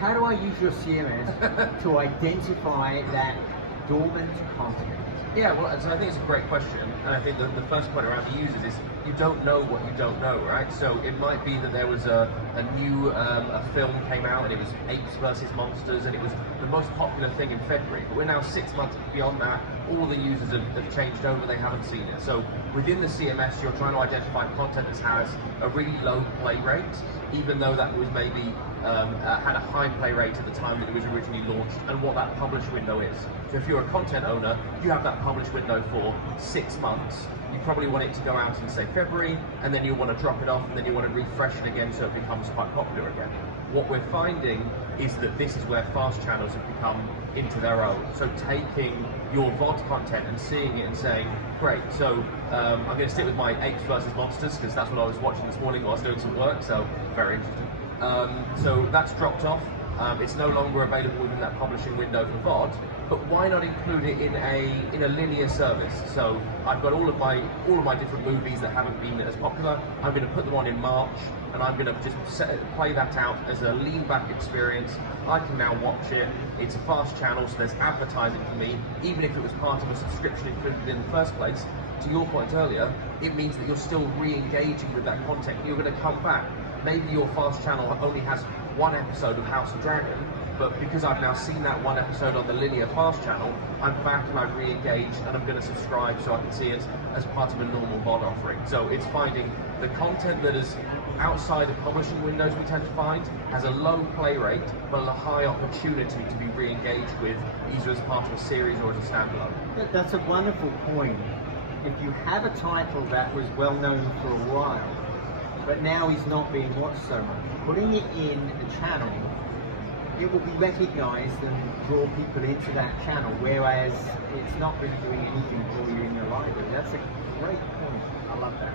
how do I use your CMS to identify that dormant content? Yeah, well, so I think it's a great question, and I think the first point around the users is you don't know what you don't know, right? So it might be that there was a new film came out and it was apes versus monsters and it was the most popular thing in February, but we're now 6 months beyond that, all the users have changed over, they haven't seen it. So within the CMS, you're trying to identify content that has a really low play rate, even though that was maybe had a high play rate at the time that it was originally launched, and what that publish window is. So if you're a content owner, you have that publish window for 6 months. You probably want it to go out in, say, February, and then you want to drop it off, and then you want to refresh it again so it becomes quite popular again. What we're finding is that this is where fast channels have become into their own. So taking your VOD content and seeing it and saying, great, so I'm going to stick with my apes versus monsters, because that's what I was watching this morning while I was doing some work, so very interesting. So that's dropped off. It's no longer available within that publishing window for VOD, but why not include it in a linear service? So I've got all of my different movies that haven't been as popular. I'm going to put them on in March, and I'm going to just play that out as a lean back experience. I can now watch it. It's a fast channel, so there's advertising for me, even if it was part of a subscription included in the first place. To your point earlier, it means that you're still re-engaging with that content. You're going to come back. Maybe your fast channel only has one episode of House of Dragon, but because I've now seen that one episode on the linear fast channel, I'm back and I've re-engaged and I'm going to subscribe so I can see it as part of a normal VOD offering. So it's finding the content that is outside of publishing windows, we tend to find, has a low play rate, but a high opportunity to be re-engaged with, either as part of a series or as a standalone. That's a wonderful point. If you have a title that was well known for a while, but now is not being watched so much, putting it in the channel, it will be recognized and draw people into that channel, whereas it's not really doing anything for you in your library. That's a great point. I love that.